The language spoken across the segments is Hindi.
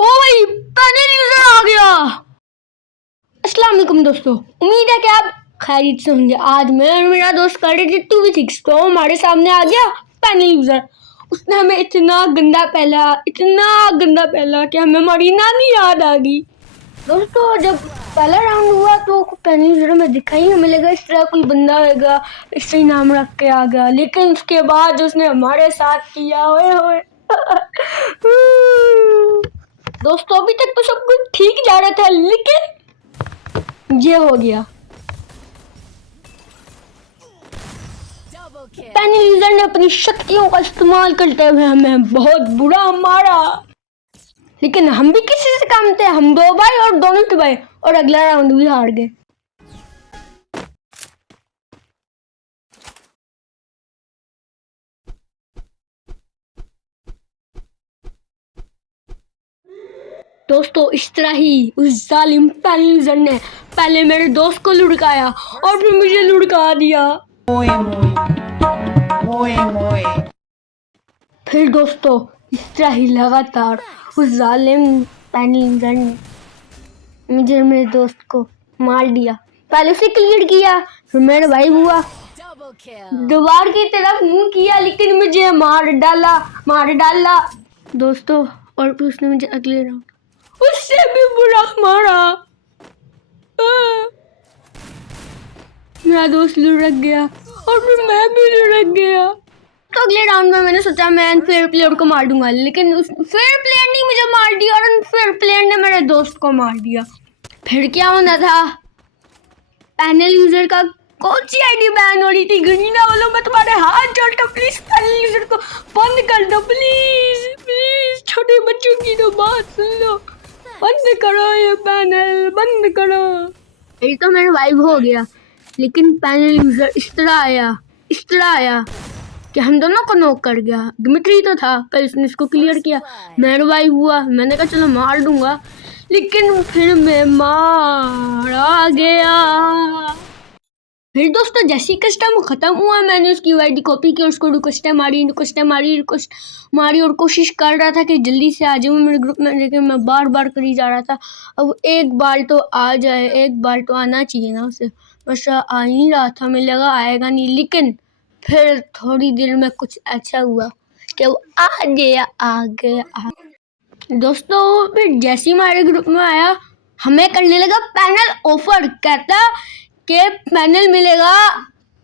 ओ भाई पैनल यूजर आ गया। अस्सलाम वालेकुम दोस्तों, उम्मीद है कि आप खैरियत से होंगे। आज मैं और मेरा दोस्त कर रहे थे 2v6 तो हमारे सामने आ गया पैनल यूजर। उसने हमें इतना गंदा पहला कि हमें हमारी नानी याद आ गई। दोस्तों जब पहला राउंड हुआ तो पैनल यूजर में दिखा ही, हमें लगा इस तरह कोई बंदा होगा, इससे नाम रख के आ गया। लेकिन उसके बाद उसने हमारे साथ किया, ओए होए दोस्तों अभी तक तो सब कुछ ठीक जा रहा था, लेकिन ये हो गया। पैनल यूजर ने अपनी शक्तियों का इस्तेमाल करते हुए हमें बहुत बुरा मारा, लेकिन हम भी किसी से कम थे। हम दो भाई और दोनों के भाई, और अगला राउंड भी हार गए। दोस्तों इस तरह ही उस जालिम पैनल यूजर ने पहले मेरे दोस्त को लुढ़काया और फिर मुझे लुढ़का दिया। फिर दोस्तों इस तरह ही लगातार उस जालिम पैनल यूजर ने मुझे मेरे दोस्त को मार दिया। पहले उसे क्लियर किया, फिर मेरा भाई हुआ, दीवार की तरफ मुंह किया, लेकिन मुझे मार डाला दोस्तों। और फिर उसने मुझे अगले राउंड उससे भी बुरा मारा। मेरा दोस्त लुढ़क गया और फिर मैं भी लुढ़क गया। तो अगले राउंड में मैंने सोचा मैं अनफेयर प्लेयर को मार दूंगा, लेकिन उस फेयर प्लेयर ने मुझे मार दिया और अनफेयर प्लेयर ने मेरे दोस्त को मार दिया। फिर क्या होना था, पैनल यूजर का कौन सी आईडी बैन हो रही थी। गरीना वालों मैं तुम्हारे हाथ जोड़ता हूं, प्लीज पैनल यूजर को बंद कर दो, प्लीज छोटे बच्चों की तो बात सुन लो, बंद करो ये पैनल, बंद करो। ये तो मेरा वाइब हो गया, लेकिन पैनल यूजर इस तरह आया कि हम दोनों को नॉक कर गया। डिमिट्री तो था, पर उसने इसको क्लियर किया, मेरा वाइब हुआ। मैंने कहा चलो मार दूंगा, लेकिन फिर मैं मारा गया। फिर दोस्तों जैसे ही कस्टम खत्म हुआ, मैंने उसकी आईडी कॉपी की और उसको रिक्वेस्ट मारी और कोशिश कर रहा था कि जल्दी से आ जाऊँ मेरे ग्रुप में, लेकिन मैं बार बार करी जा रहा था। अब एक बार तो आ जाए, एक बार तो आना चाहिए ना उसे, बस आ ही रहा था। मैं लगा आएगा नहीं, लेकिन फिर थोड़ी देर में कुछ अच्छा हुआ कि वो आ गया। दोस्तों फिर जैसे ही हमारे ग्रुप में आया, हमें करने लगा पैनल ऑफर, कहता कि पैनल मिलेगा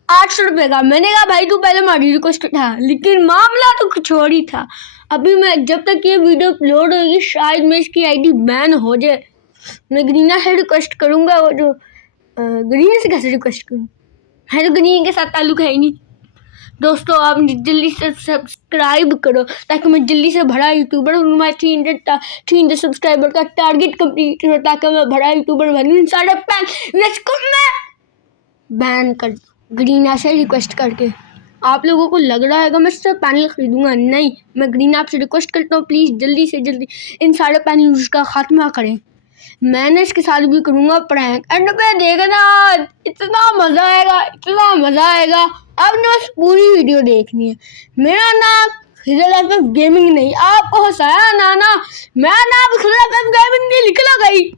800 रुपये का। मैंने कहा भाई तू पहले हमारी रिक्वेस्ट उठा, लेकिन मामला तो कुछ और ही था। अभी मैं जब तक ये वीडियो अपलोड होगी शायद मैं इसकी आईडी बैन हो जाए। मैं गरीना से रिक्वेस्ट करूँगा, वो जो गरीना से कैसे रिक्वेस्ट करूँ, है तो गरीना के साथ ताल्लुक है ही नहीं। दोस्तों आप जल्दी से सब्सक्राइब करो ताकि मैं जल्दी से बड़ा यूट्यूबर हूँ। मैं 300 सब्सक्राइबर का टारगेट कंप्लीट हो, ताकि मैं बड़ा यूट्यूबर बनूँ। सारे पैन को मैं बैन कर गरीना से रिक्वेस्ट करके। आप लोगों को लग रहा है मैं इससे पैनल खरीदूंगा, नहीं, मैं गरीना आपसे रिक्वेस्ट करता हूँ प्लीज़ जल्दी से जल्दी इन सारे पैनल का खात्मा करें। मैंने इसके साथ भी करूँगा प्रैंक, एंड पे देखना इतना मज़ा आएगा। आपने बस पूरी वीडियो देखनी है। मेरा नाम खिजल एफएफ गेमिंग नहीं, आपको हंसाया ना, मेरा नाम खिजल एफएफ गेमिंग नहीं, निकला गई।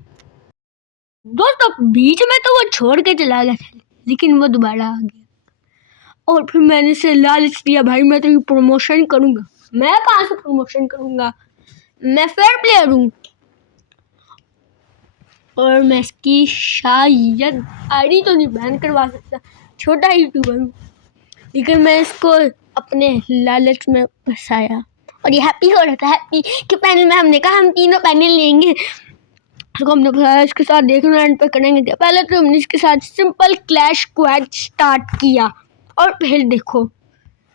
दोस्तों बीच में तो वो छोड़ के चला गया था, लेकिन वो दोबारा आ गया और फिर मैंने इसे लालच दिया, भाई मैं तेरी प्रमोशन करूँगा। मैं कहाँ से प्रमोशन करूँगा, मैं फेयर प्लेयर हूँ और मैं इसकी शायद आईडी तो नहीं बैन करवा सकता, छोटा यूट्यूबर हूँ, लेकिन मैं इसको अपने लालच में फंसाया और ये हैप्पी हो रहा था, हैप्पी कि पैनल में हमने कहा हम तीनों पैनल लेंगे। तो हमने फंसाया, इसके साथ देखना एंड पे करेंगे क्या। पहले तो हमने इसके साथ सिंपल क्लैश स्क्वाड स्टार्ट किया और फिर देखो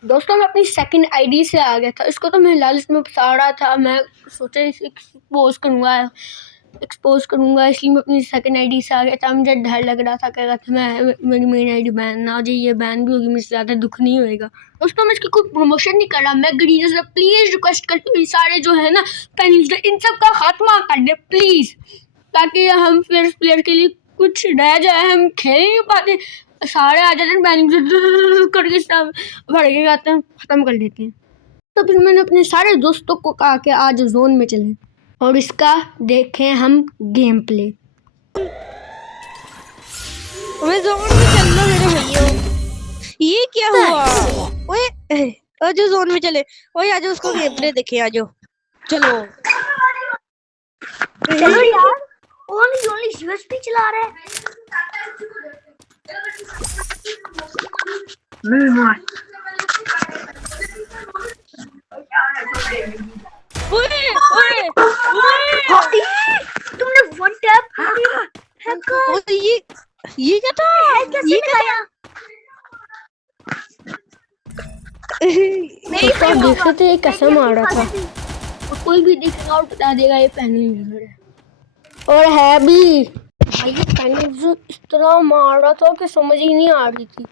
दोस्तों मैं अपनी सेकंड आईडी से आ गया था। इसको तो मैं लालच में फंसा रहा था, मैं सोचा इसे एक्सपोज करूँगा, इसलिए मैं अपनी सेकंड आईडी से आ गया था। मुझे डर लग रहा था कि मेरी मेन आईडी बैन ना हो जाए, ये बैन भी होगी मुझे ज़्यादा दुख नहीं होएगा। दोस्तों मैं इसकी कोई प्रमोशन नहीं कर रहा, मैं गरीना से प्लीज़ रिक्वेस्ट करती हूँ सारे जो है ना पैनल इन सब का खात्मा कर दे प्लीज़, ताकि हम फर्स्ट प्लेयर के लिए कुछ रह जाए। हम खेल नहीं पाते, सारे आ जाते हैं पैनल करके सब भर के आते हैं, ख़त्म कर देते हैं। तो फिर मैंने अपने सारे दोस्तों को कहा कि आज जोन में चलें। और इसका देखें हम गेम प्ले। जोन में चलना मेरे भैया। ये क्या हुआ? ओए आजो जोन में चले। ओए आजो उसको गेम प्ले देखे आजो। चलो चलो यार, ओनली यूएसपी चला रहा है। ओए ओए ओए तुमने वन टैप हैकर। ये क्या था? ये क्या था? तो देख रहे थे कैसा मार रहा था, और कोई भी देखेगा और बता देगा ये पैनल यूजर है। और है भी भाई, ये पैनल यूजर इस तरह मार रहा था कि समझ ही नहीं आ रही थी।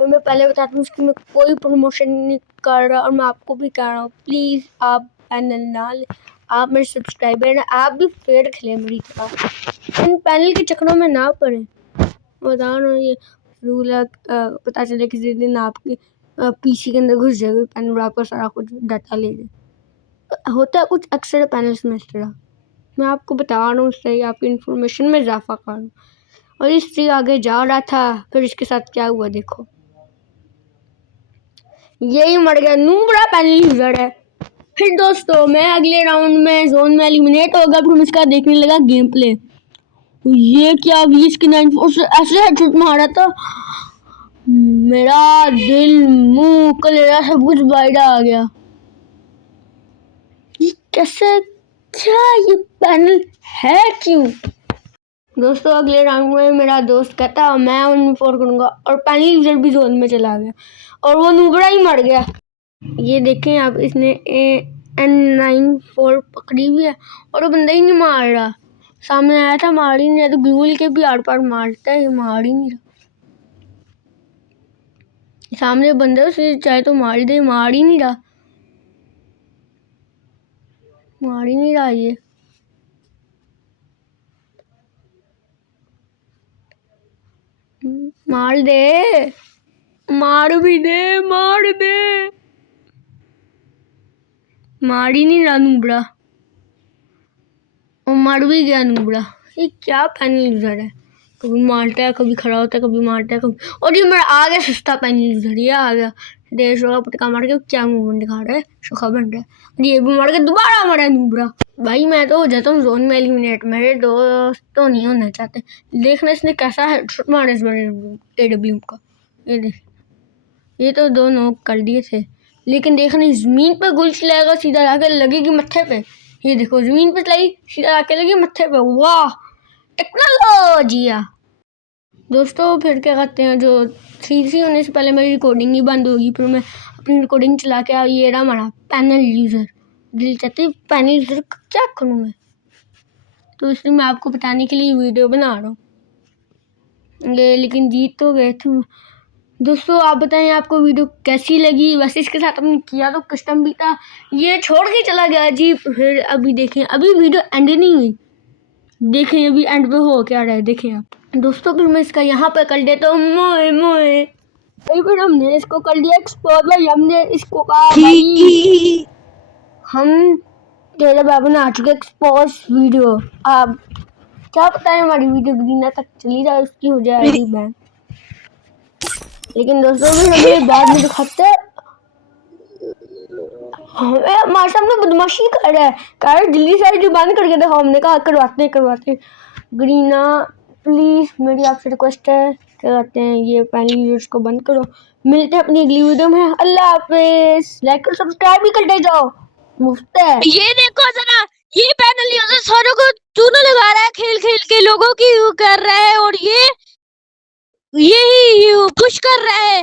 और मैं पहले बताता हूँ, उसकी मैं कोई प्रमोशन नहीं कर रहा, और मैं आपको भी कह रहा हूँ प्लीज़ आप पैनल ना ले, आप मेरे सब्सक्राइबर हैं, आप भी फेयर खेलें मेरी तरह, इन पैनल के चक्करों में ना पड़े। बता रहा हूँ ये रूल पता चले किसी दिन आपके पीसी के अंदर घुस जाएगा पैनल और आपका सारा कुछ डाटा ले जाए। होता है कुछ अक्सर पैनल्स में इस तरह। मैं आपको बता रहा हूँ, उससे आपकी इन्फॉर्मेशन में इजाफा कर रहा हूँ। और इससे आगे जा रहा था, फिर इसके साथ क्या हुआ देखो, यही मर गया, नूबड़ा पैनल यूजर है। फिर दोस्तों मैं अगले राउंड में जोन में एलिमिनेट होगा, फिर इसका देखने लगा गेम प्ले। ये क्या 20 की 9 से ऐसे हेडशॉट मारा था, मेरा दिल मुंह कलेरा सब कुछ बाहर आ गया। ये कैसे, क्या ये पैनल है क्यों? दोस्तों अगले राउंड में मेरा दोस्त कहता मैं 1v4 करूंगा, और पैनल यूजर भी जोन में चला गया और वो नूबड़ा ही मर गया। ये देखें आप, इसने N94 पकड़ी हुई है और वो बंदा ही नहीं मार रहा। सामने आया था, मार ही नहीं रहा, तो ग्लूल के भी आर पार मारता है, ये मार ही नहीं रहा। सामने बंदा उसे चाहे तो मार दे, मार ही नहीं रहा, मार ही नहीं रहा। ये मार दे, मार भी दे, मार दे, मार ही नहीं रहा नूबड़ा, और मर भी गया नूबड़ा। ये क्या पैनल यूजर है, कभी मारता है, कभी खड़ा होता है, कभी मारता है, कभी। और ये मेरा आ गया सस्ता पैनल यूजर, ये आ गया देर शोका पटका मार के क्या मूवमेंट दिखा रहा है, शोका बन रहा है। ये भी मार के दोबारा मरा नूबड़ा। भाई मैं तो हो जाता हूँ जोन में एलिमिनेट, मेरे दोस्त तो नहीं होना चाहते। देखना इसने कैसा हेडशॉट मारा इस बार AW का, ये देख, ये तो 2 नॉक कर दिए थे, लेकिन देखना जमीन पर गोली चलाएगा, सीधा जाके लगेगी मत्थे पे। ये देखो जमीन पे चलाई, सीधा जाके लगी मत्थे पे। वाह टेक्नोलॉजिया। दोस्तों फिर क्या कहते हैं, जो 3 होने से पहले मेरी रिकॉर्डिंग ही बंद होगी, फिर मैं अपनी रिकॉर्डिंग चला के ये रहा हमारा पैनल यूज़र। दिल चाहती पैनल यूज़र क्या करूँ मैं, तो इसलिए मैं आपको बताने के लिए वीडियो बना रहा हूँ। लेकिन जीत तो गए थे। दोस्तों आप बताएं आपको वीडियो कैसी लगी। वैसे इसके साथ हमने किया तो कस्टम भी था, ये छोड़ के चला गया जी। फिर अभी देखें, अभी वीडियो एंड नहीं हुई, देखें अभी एंड पे हो क्या रहा है, देखें आप। दोस्तों फिर मैं इसका यहाँ पे कर देता हूँ मोए मोए। फिर हमने इसको कर दिया एक्सपोज भाई, हमने इसको कहा भाई हम तेरे बाबू ने आ चुके एक्सपोज वीडियो। आप क्या पता है हमारी वीडियो ग्रीना तक चली जाए, उसकी हो जाएगी बैन। लेकिन दोस्तों भी हमें बाद में दिखाते हमारे सामने बदमाशी कर रहा है, कह रहा जल्दी से आईडी बंद करके देखो। हमने कहा करवाते ग्रीना प्लीज मेरी आपसे रिक्वेस्ट है, क्या कहते हैं ये पैनल यूजर्स को बंद करो। मिलते हैं अपनी अगली वीडियो में, अल्लाह हाफिज। लाइक और सब्सक्राइब भी कर दे जाओ, मुफ्त है। ये देखो जरा, ये पैनल यूजर सारों को चूना लगा रहा है, खेल खेल के लोगों की कर रहा है, और ये पुश कर रहा है।